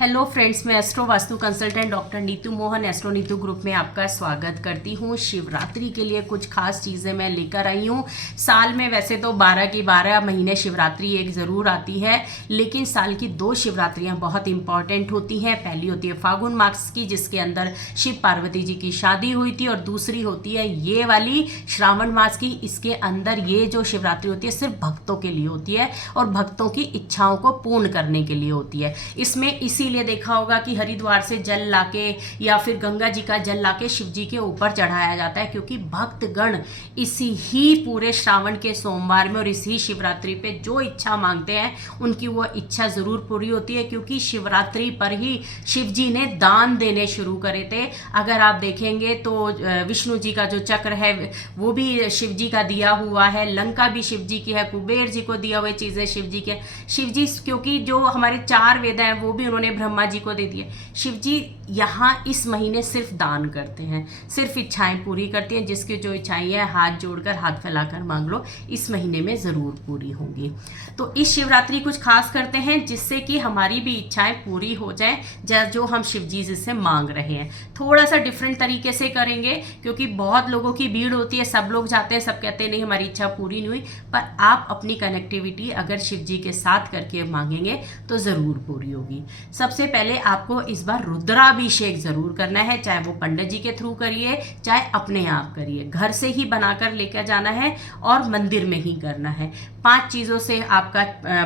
Hello friends, मैं astro vastu consultant doctor Neetu Mohan astro Neetu group में आपका स्वागत करती हूँ। शिवरात्रि के लिए कुछ खास चीज़ें मैं लेकर आई हूँ। साल में वैसे तो 12 की 12 महीने शिवरात्रि एक ज़रूर आती है, लेकिन साल की 2 शिवरात्रियाँ बहुत इंपॉर्टेंट होती हैं। पहली होती है फागुन मास की, जिसके अंदर शिव पार्वती जी की शादी हुई थी, और दूसरी होती है ये वाली श्रावण मास की। इसके अंदर ये जो शिवरात्रि होती है सिर्फ भक्तों के लिए होती है और भक्तों की इच्छाओं को पूर्ण करने के लिए होती है। इसमें इसीलिए देखा होगा कि हरिद्वार से जल लाके या फिर गंगा जी का जल लाके शिव जी के ऊपर चढ़ाया जाता है, क्योंकि भक्तगण इसी ही पूरे श्रावण के सोमवार में और इसी शिवरात्रि पे जो इच्छा मांगते हैं उनकी वो इच्छा जरूर पूरी होती है, क्योंकि शिवरात्रि पर ही शिव जी ने दान देने शुरू करे थे। अगर आप देखेंगे तो विष्णु जी का जो चक्र है वो भी शिव जी का दिया हुआ है, लंका भी शिव जी की है, कुबेर जी को दिया हुआ चीज़ें शिव जी के। शिव जी, क्योंकि जो हमारे 4 वेद हैं वो भी उन्होंने ब्रह्मा जी को दे दिए। शिव जी यहाँ इस महीने सिर्फ दान करते हैं, सिर्फ इच्छाएं पूरी करती हैं। जिसकी जो इच्छाएं हैं हाथ जोड़कर हाथ फैलाकर मांग लो, इस महीने में ज़रूर पूरी होंगी। तो इस शिवरात्रि कुछ खास करते हैं जिससे कि हमारी भी इच्छाएं पूरी हो जाएं, जो हम शिव जी से मांग रहे हैं। थोड़ा सा डिफरेंट तरीके से करेंगे, क्योंकि बहुत लोगों की भीड़ होती है, सब लोग जाते हैं, सब कहते हैं नहीं हमारी इच्छा पूरी नहीं हुई। पर आप अपनी कनेक्टिविटी अगर शिव जी के साथ करके मांगेंगे तो ज़रूर पूरी होगी। सबसे पहले आपको इस बार रुद्राभिषेक ज़रूर करना है, चाहे वो पंडित जी के थ्रू करिए चाहे अपने आप करिए। घर से ही बनाकर लेकर जाना है और मंदिर में ही करना है। 5 चीज़ों से आपका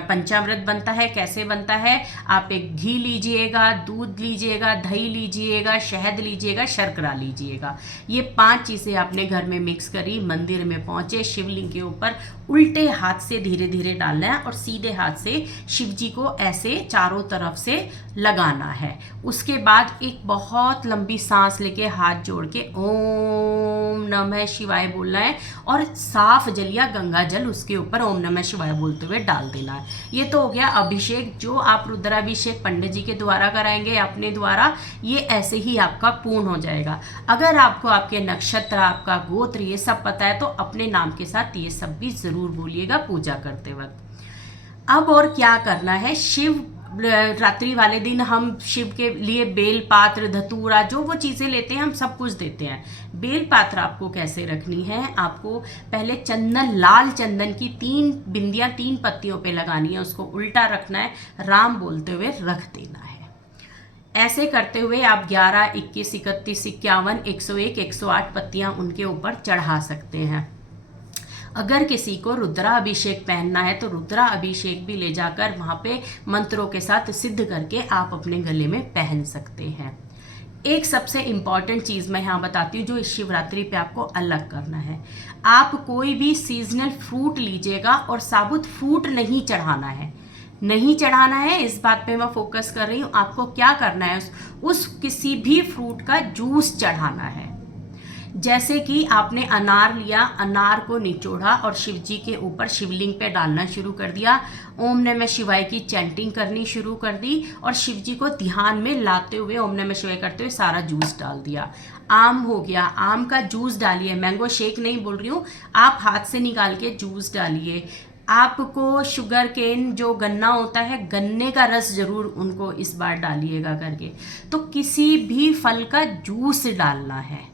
पंचामृत बनता है। कैसे बनता है? आप एक घी लीजिएगा, दूध लीजिएगा, दही लीजिएगा, शहद लीजिएगा, शर्करा लीजिएगा। ये 5 चीज़ें आपने घर में मिक्स करी, मंदिर में पहुँचे, शिवलिंग के ऊपर उल्टे हाथ से धीरे धीरे डालना है और सीधे हाथ से शिव जी को ऐसे चारों तरफ से लगाना है। उसके बाद एक बहुत लंबी सांस लेके हाथ जोड़ के ओम नमः शिवाय बोलना है, और साफ जल या गंगा जल उसके ऊपर ओम नमः शिवाय बोलते हुए डाल देना है। ये तो हो गया अभिषेक। जो आप रुद्राभिषेक पंडित जी के द्वारा कराएंगे अपने द्वारा, ये ऐसे ही आपका पूर्ण हो जाएगा। अगर आपको आपके नक्षत्र, आपका गोत्र ये सब पता है तो अपने नाम के साथ ये सब भी जरूर बोलिएगा पूजा करते वक्त। अब और क्या करना है? शिव रात्रि वाले दिन हम शिव के लिए बेल पात्र, धतूरा, जो वो चीज़ें लेते हैं हम सब कुछ देते हैं। बेल पात्र आपको कैसे रखनी है? आपको पहले चंदन, लाल चंदन की 3 बिंदियां 3 पत्तियों पे लगानी है, उसको उल्टा रखना है, राम बोलते हुए रख देना है। ऐसे करते हुए आप 11, 21, 31, 51, 101, 108 पत्तियां उनके ऊपर चढ़ा सकते हैं। अगर किसी को रुद्राभिषेक पहनना है तो रुद्राभिषेक भी ले जाकर वहाँ पे मंत्रों के साथ सिद्ध करके आप अपने गले में पहन सकते हैं। एक सबसे इम्पॉर्टेंट चीज़ मैं यहाँ बताती हूँ जो इस शिवरात्रि पे आपको अलग करना है। आप कोई भी सीजनल फ्रूट लीजिएगा और साबुत फ्रूट नहीं चढ़ाना है, नहीं चढ़ाना है। इस बात पे मैं फोकस कर रही हूँ। आपको क्या करना है? उस किसी भी फ्रूट का जूस चढ़ाना है। जैसे कि आपने अनार लिया, अनार को निचोड़ा और शिव जी के ऊपर शिवलिंग पे डालना शुरू कर दिया, ओम नमः शिवाय की चैंटिंग करनी शुरू कर दी और शिव जी को ध्यान में लाते हुए ओम नमः शिवाय करते हुए सारा जूस डाल दिया। आम हो गया, आम का जूस डालिए, मैंगो शेक नहीं बोल रही हूँ, आप हाथ से निकाल के जूस डालिए। आपको शुगर केन, जो गन्ना होता है, गन्ने का रस जरूर उनको इस बार डालिएगा करके। तो किसी भी फल का जूस डालना है।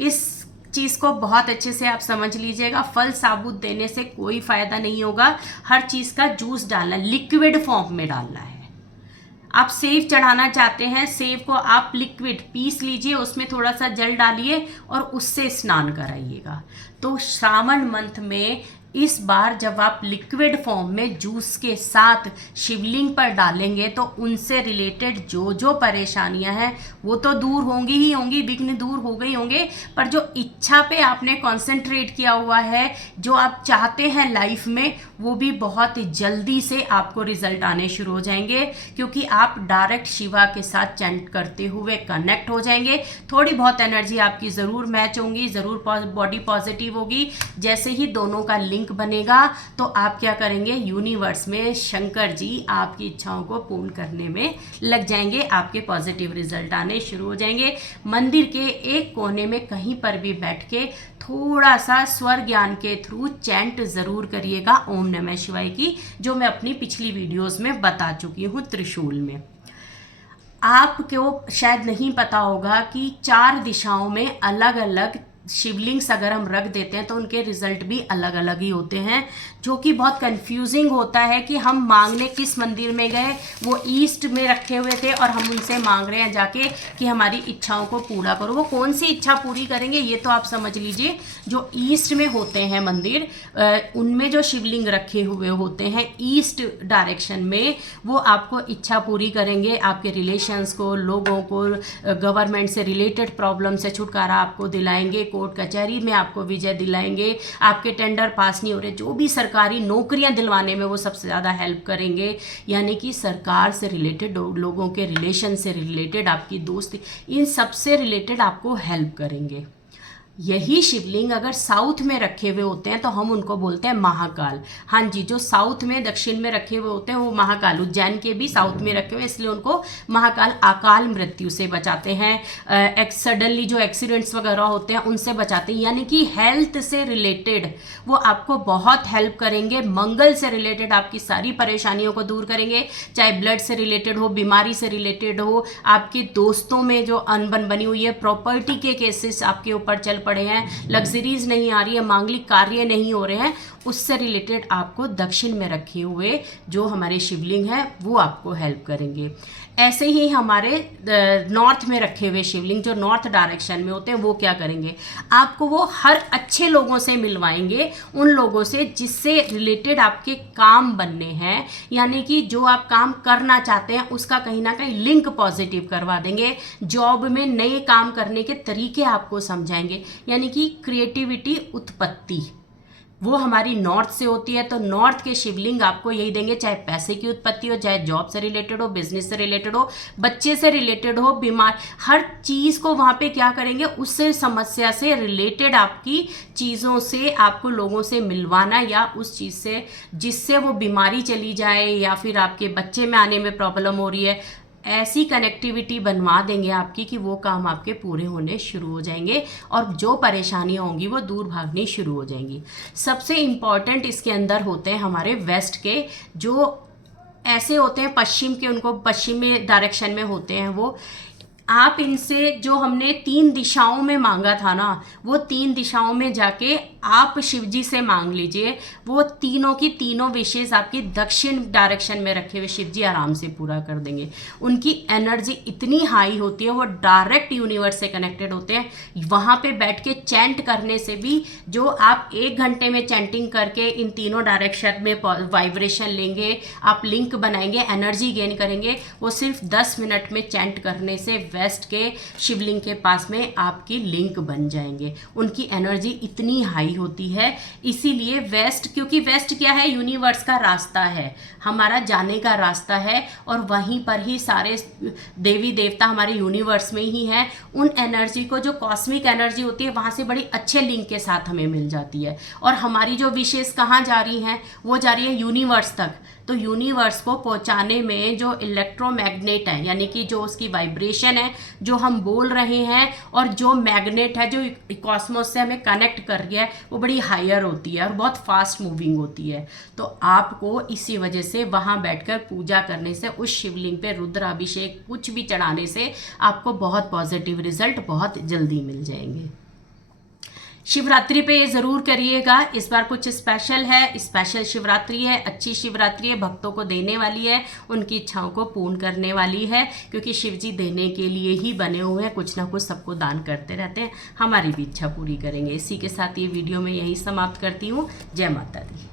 इस चीज़ को बहुत अच्छे से आप समझ लीजिएगा। फल साबुत देने से कोई फ़ायदा नहीं होगा। हर चीज़ का जूस डालना, लिक्विड फॉर्म में डालना है। आप सेव चढ़ाना चाहते हैं, सेव को आप लिक्विड पीस लीजिए, उसमें थोड़ा सा जल डालिए और उससे स्नान कराइएगा। तो श्रावण मंथ में इस बार जब आप लिक्विड फॉर्म में जूस के साथ शिवलिंग पर डालेंगे तो उनसे रिलेटेड जो जो परेशानियां हैं वो तो दूर होंगी ही होंगी, विघ्न दूर हो गई होंगे। पर जो इच्छा पे आपने कंसंट्रेट किया हुआ है, जो आप चाहते हैं लाइफ में, वो भी बहुत जल्दी से आपको रिजल्ट आने शुरू हो जाएंगे, क्योंकि आप डायरेक्ट शिवा के साथ चैंट करते हुए कनेक्ट हो जाएंगे। थोड़ी बहुत एनर्जी आपकी ज़रूर मैच होंगी, ज़रूर बॉडी पॉजिटिव होगी। जैसे ही दोनों का लिंक बनेगा तो आप क्या करेंगे? यूनिवर्स में शंकर जी आपकी इच्छाओं को पूर्ण करने में लग जाएंगे, आपके पॉजिटिव रिजल्ट आने शुरू हो जाएंगे। मंदिर के एक कोने में कहीं पर भी बैठ के थोड़ा सा स्वर ज्ञान के थ्रू चैंट ज़रूर करिएगा ओम नमः शिवाय की, जो मैं अपनी पिछली वीडियोस में बता चुकी हूँ त्रिशूल में। आपको शायद नहीं पता होगा कि 4 दिशाओं में अलग अलग शिवलिंग्स अगर हम रख देते हैं तो उनके रिजल्ट भी अलग अलग ही होते हैं, जो कि बहुत कंफ्यूजिंग होता है कि हम मांगने किस मंदिर में गए, वो ईस्ट में रखे हुए थे और हम उनसे मांग रहे हैं जाके कि हमारी इच्छाओं को पूरा करो। वो कौन सी इच्छा पूरी करेंगे ये तो आप समझ लीजिए। जो ईस्ट में होते हैं मंदिर, उनमें जो शिवलिंग रखे हुए होते हैं ईस्ट डायरेक्शन में, वो आपको इच्छा पूरी करेंगे, आपके रिलेशंस को, लोगों को, गवर्नमेंट से रिलेटेड प्रॉब्लम से छुटकारा आपको दिलाएंगे, कोर्ट कचहरी में आपको विजय दिलाएंगे, आपके टेंडर पास नहीं हो रहे, जो भी सरकारी नौकरियां दिलवाने में वो सबसे ज़्यादा हेल्प करेंगे। यानी कि सरकार से रिलेटेड, लोगों के रिलेशन से रिलेटेड, आपकी दोस्ती, इन सब से रिलेटेड आपको हेल्प करेंगे। यही शिवलिंग अगर साउथ में रखे हुए होते हैं तो हम उनको बोलते हैं महाकाल। हाँ जी, जो साउथ में, दक्षिण में रखे हुए होते हैं वो महाकाल। उज्जैन के भी साउथ में रखे हुए, इसलिए उनको महाकाल अकाल मृत्यु से बचाते हैं, सडनली जो एक्सीडेंट्स वगैरह होते हैं उनसे बचाते हैं। यानी कि हेल्थ से रिलेटेड वो आपको बहुत हेल्प करेंगे, मंगल से रिलेटेड आपकी सारी परेशानियों को दूर करेंगे, चाहे ब्लड से रिलेटेड हो, बीमारी से रिलेटेड हो, आपके दोस्तों में जो अनबन बनी हुई है, प्रॉपर्टी के केसेस आपके ऊपर चल पड़े हैं, लग्जरीज नहीं आ रही है, मांगलिक कार्य नहीं हो रहे हैं, उससे रिलेटेड आपको दक्षिण में रखे हुए जो हमारे शिवलिंग हैं वो आपको हेल्प करेंगे। ऐसे ही हमारे नॉर्थ में रखे हुए शिवलिंग जो नॉर्थ डायरेक्शन में होते हैं वो क्या करेंगे, आपको वो हर अच्छे लोगों से मिलवाएंगे, उन लोगों से जिससे रिलेटेड आपके काम बनने हैं। यानी कि जो आप काम करना चाहते हैं उसका कहीं ना कहीं लिंक पॉजिटिव करवा देंगे, जॉब में नए काम करने के तरीके आपको समझाएंगे। यानी कि क्रिएटिविटी, उत्पत्ति वो हमारी नॉर्थ से होती है, तो नॉर्थ के शिवलिंग आपको यही देंगे, चाहे पैसे की उत्पत्ति हो, चाहे जॉब से रिलेटेड हो, बिजनेस से रिलेटेड हो, बच्चे से रिलेटेड हो, बीमार, हर चीज़ को वहाँ पे क्या करेंगे, उससे समस्या से रिलेटेड आपकी चीज़ों से आपको लोगों से मिलवाना, या उस चीज़ से जिससे वो बीमारी चली जाए, या फिर आपके बच्चे में आने में प्रॉब्लम हो रही है, ऐसी कनेक्टिविटी बनवा देंगे आपकी कि वो काम आपके पूरे होने शुरू हो जाएंगे और जो परेशानियां होंगी वो दूर भागनी शुरू हो जाएंगी। सबसे इम्पॉर्टेंट इसके अंदर होते हैं हमारे वेस्ट के, जो ऐसे होते हैं पश्चिम के, उनको पश्चिमी डायरेक्शन में होते हैं वो। आप इनसे जो हमने 3 दिशाओं में मांगा था ना, वो 3 दिशाओं में जाके आप शिवजी से मांग लीजिए, वो तीनों की तीनों विशेष आपकी दक्षिण डायरेक्शन में रखे हुए शिवजी आराम से पूरा कर देंगे। उनकी एनर्जी इतनी हाई होती है, वो डायरेक्ट यूनिवर्स से कनेक्टेड होते हैं। वहाँ पे बैठ के चैंट करने से भी, जो आप 1 घंटे में चैंटिंग करके इन तीनों डायरेक्शन में वाइब्रेशन लेंगे, आप लिंक बनाएंगे, एनर्जी गेन करेंगे, वो सिर्फ 10 मिनट में चैंट करने से वेस्ट के शिवलिंग के पास में आपकी लिंक बन जाएंगे। उनकी एनर्जी इतनी हाई होती है, इसीलिए वेस्ट, क्योंकि वेस्ट क्या है, यूनिवर्स का रास्ता है, हमारा जाने का रास्ता है, और वहीं पर ही सारे देवी देवता हमारे यूनिवर्स में ही हैं। उन एनर्जी को, जो कॉस्मिक एनर्जी होती है, वहाँ से बड़ी अच्छे लिंक के साथ हमें मिल जाती है। और हमारी जो विशेष कहाँ जा रही हैं, वो जा रही है यूनिवर्स तक। तो यूनिवर्स को पहुंचाने में जो इलेक्ट्रोमैग्नेट है, यानी कि जो उसकी वाइब्रेशन है, जो हम बोल रहे हैं, और जो मैग्नेट है जो कॉस्मोस से हमें कनेक्ट कर रही है, वो बड़ी हायर होती है और बहुत फास्ट मूविंग होती है। तो आपको इसी वजह से वहाँ बैठकर पूजा करने से, उस शिवलिंग पे रुद्राभिषेक कुछ भी चढ़ाने से आपको बहुत पॉजिटिव रिजल्ट बहुत जल्दी मिल जाएंगे। शिवरात्रि पे ये ज़रूर करिएगा, इस बार कुछ स्पेशल है, स्पेशल शिवरात्रि है, अच्छी शिवरात्रि है, भक्तों को देने वाली है, उनकी इच्छाओं को पूर्ण करने वाली है, क्योंकि शिव जी देने के लिए ही बने हुए हैं, कुछ ना कुछ सबको दान करते रहते हैं, हमारी भी इच्छा पूरी करेंगे। इसी के साथ ये वीडियो मैं यही समाप्त करती हूँ। जय माता दी।